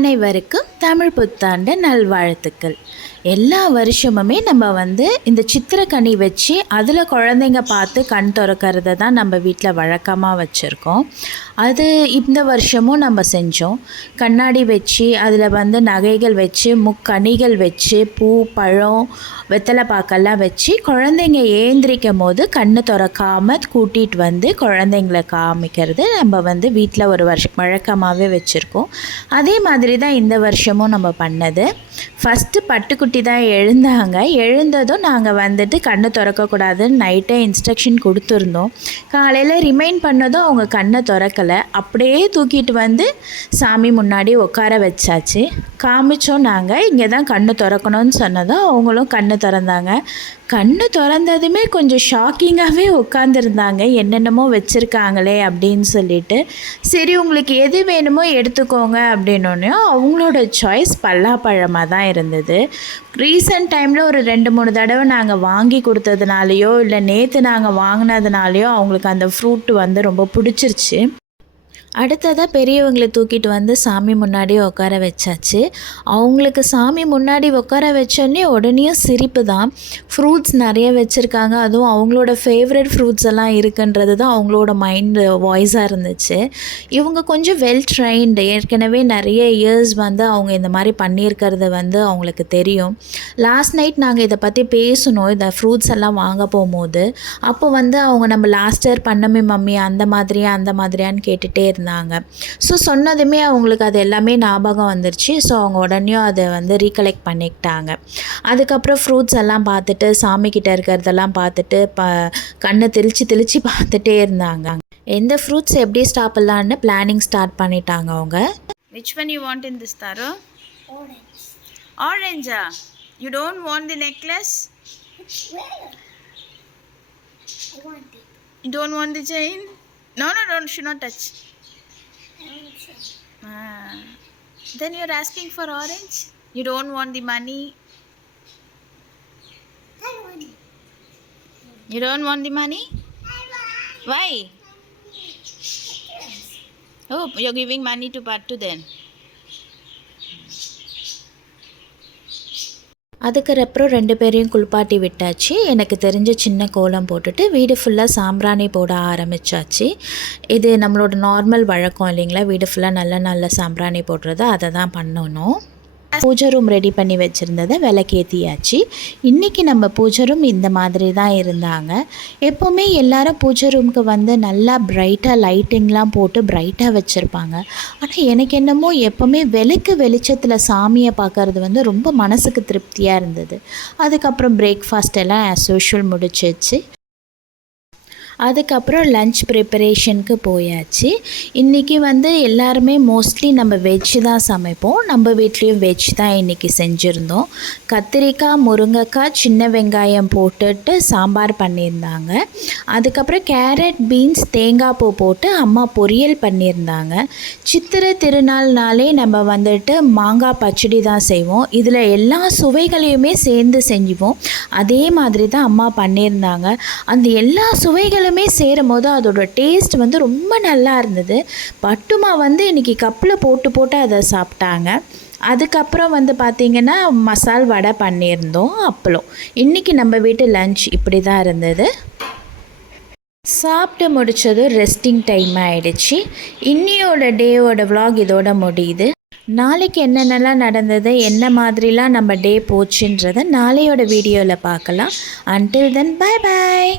அனைவருக்கும் தமிழ் புத்தாண்டு நல்வாழ்த்துக்கள். எல்லா வருஷமுமே நம்ம வந்து இந்த சித்திரக்கனி வச்சு அதில் குழந்தைங்க பார்த்து கண் திறக்கிறத தான் நம்ம வீட்டில் வழக்கமாக வச்சுருக்கோம். அது இந்த வருஷமும் நம்ம செஞ்சோம். கண்ணாடி வச்சு அதில் வந்து நகைகள் வச்சு முக்கணிகள் வச்சு பூ பழம் வெத்தலை பாக்கெல்லாம் வச்சு குழந்தைங்க ஏந்திரிக்கும் போது கண்ணு திறக்காமல் கூட்டிகிட்டு வந்து குழந்தைங்கள காமிக்கிறது நம்ம வந்து வீட்டில் ஒரு வருஷம் வழக்கமாகவே வச்சுருக்கோம். அதே மாதிரி தான் இந்த வருஷம் வருஷமும் நம்ம பண்ணது. ஃபஸ்ட்டு பட்டுக்குட்டி தான் எழுந்தாங்க. எழுந்ததும் நாங்கள் வந்துட்டு கண்ணை திறக்கக்கூடாதுன்னு நைட்டே இன்ஸ்ட்ரக்ஷன் கொடுத்துருந்தோம். காலையில் ரிமைண்ட் பண்ணதும் அவங்க கண்ணை திறக்கலை. அப்படியே தூக்கிட்டு வந்து சாமி முன்னாடி உட்கார வச்சாச்சு. காமிச்சோம் நாங்கள் இங்கே தான் கண்ணு திறக்கணும்னு சொன்னதும் அவங்களும் கண்ணு திறந்தாங்க. கண்ணு திறந்ததுமே கொஞ்சம் ஷாக்கிங்காகவே உட்காந்துருந்தாங்க என்னென்னமோ வச்சுருக்காங்களே அப்படின்னு சொல்லிட்டு. சரி உங்களுக்கு எது வேணுமோ எடுத்துக்கோங்க அப்படின்னோடனே அவங்களோட சாய்ஸ் பல்லாப்பழமாக தான் இருந்தது. ரீசெண்ட் டைமில் ஒரு ரெண்டு மூணு தடவை நாங்கள் வாங்கி கொடுத்ததுனாலையோ இல்லை நேற்று நாங்கள் வாங்கினதுனாலையோ அவங்களுக்கு அந்த ஃப்ரூட் வந்து ரொம்ப பிடிச்சிருச்சு. அடுத்ததாக பெரியவங்களை தூக்கிட்டு வந்து சாமி முன்னாடி உட்கார வச்சாச்சு. அவங்களுக்கு சாமி முன்னாடி உட்கார வச்சோடனே உடனே சிரிப்பு தான் ஃப்ரூட்ஸ் நிறைய வச்சுருக்காங்க. அதுவும் அவங்களோட ஃபேவரட் ஃப்ரூட்ஸ் எல்லாம் இருக்குன்றது தான் அவங்களோட மைண்டு வாய்ஸாக இருந்துச்சு. இவங்க கொஞ்சம் வெல் ட்ரைன்டு ஏற்கனவே நிறைய இயர்ஸ் வந்து அவங்க இந்த மாதிரி பண்ணியிருக்கிறது வந்து அவங்களுக்கு தெரியும். லாஸ்ட் நைட் நாங்கள் இதை பற்றி பேசணும். இந்த ஃப்ரூட்ஸ் எல்லாம் வாங்க போகும்போது. அப்போ வந்து அவங்க நம்ம லாஸ்ட் இயர் பண்ணமே மம்மி அந்த மாதிரியா அந்த மாதிரியான்னு கேட்டுகிட்டே இருந்தாங்க. ஸோ சொன்னதுமே அவங்களுக்கு அது எல்லாமே ஞாபகம் வந்துருச்சு. ஸோ அவங்க உடனே அதை வந்து ரீகலெக்ட் பண்ணிக்கிட்டாங்க. அதுக்கப்புறம் ஃப்ரூட்ஸ் எல்லாம் பார்த்துட்டு சாமிக்கிட்ட இருக்கிறதெல்லாம் பார்த்துட்டு ப கண்ணை தெளித்து தெளித்து பார்த்துட்டே இருந்தாங்க. எந்த ஃப்ரூட்ஸ் எப்படி சாப்பிட்லான்னு பிளானிங் ஸ்டார்ட் பண்ணிட்டாங்க அவங்க. Which one you want in this தாரோ. ஆரஞ்சா you don't want the necklace Which way? I want it. You don't want the chain no no Ah. Then you're asking for orange? You don't want the money? I want it. You don't want the money? Why? Oh, you're giving money to Pattu then. அதுக்கப்புறம் ரெண்டு பேரையும் குளிப்பாட்டி விட்டாச்சு. எனக்கு தெரிஞ்ச சின்ன கோலம் போட்டுட்டு வீடு ஃபுல்லாக சாம்பிராணி போட ஆரம்பிச்சாச்சு. இது நம்மளோட நார்மல் வழக்கம் இல்லைங்களா? வீடு ஃபுல்லாக நல்ல நல்ல சாம்பிராணி போடுறது அதை தான் பண்ணணும். பூஜை ரூம் ரெடி பண்ணி வச்சுருந்ததை விளக்கேற்றியாச்சு இன்றைக்கி நம்ம பூஜை ரூம் இந்த மாதிரி தான் இருந்தாங்க. எப்போவுமே எல்லாரும் பூஜை ரூமுக்கு வந்து நல்லா பிரைட்டாக லைட்டிங்லாம் போட்டு பிரைட்டாக வச்சுருப்பாங்க. ஆனால் எனக்கு என்னமோ எப்போவுமே விளக்கு வெளிச்சத்தில் சாமியை பார்க்கறது வந்து ரொம்ப மனசுக்கு திருப்தியாக இருந்தது. அதுக்கப்புறம் பிரேக்ஃபாஸ்ட் எல்லாம் ஆஸ் யூஷுவல் முடிச்சிச்சு. அதுக்கப்புறம் லஞ்ச் ப்ரிப்பரேஷனுக்கு போயாச்சு. இன்றைக்கி வந்து எல்லாருமே மோஸ்ட்லி நம்ம வெஜ் தான் சமைப்போம். நம்ம வீட்லேயும் வெஜ் தான் இன்றைக்கி செஞ்சுருந்தோம். கத்திரிக்காய் முருங்கைக்காய் சின்ன வெங்காயம் போட்டுட்டு சாம்பார் பண்ணியிருந்தாங்க. அதுக்கப்புறம் கேரட் பீன்ஸ் தேங்காய் பூ போட்டு அம்மா பொரியல் பண்ணியிருந்தாங்க. சித்திரை திருநாள்னாலே நம்ம வந்துட்டு மாங்காய் பச்சடி தான் செய்வோம். இதில் எல்லா சுவைகளையுமே சேர்ந்து செஞ்சுவோம். அதே மாதிரி தான் அம்மா பண்ணியிருந்தாங்க. அந்த எல்லா சுவைகளும் சேரும் போது அதோட டேஸ்ட் வந்து ரொம்ப நல்லா இருந்தது. பட்டுமா வந்து இன்றைக்கி கப்பில் போட்டு போட்டு அதை சாப்பிட்டாங்க. அதுக்கப்புறம் வந்து பார்த்திங்கன்னா மசால் வடை பண்ணியிருந்தோம் அப்பளம். இன்றைக்கி நம்ம வீட்டு லஞ்ச் இப்படி தான் இருந்தது. சாப்பிட்டு முடிச்சதும் ரெஸ்டிங் டைம் ஆகிடுச்சு இன்னியோட டேவோட விலாக் இதோட முடியுது. நாளைக்கு என்னென்னலாம் நடந்தது என்ன மாதிரிலாம் நம்ம டே போச்சுன்றதை நாளையோட வீடியோவில் பார்க்கலாம். Until then bye bye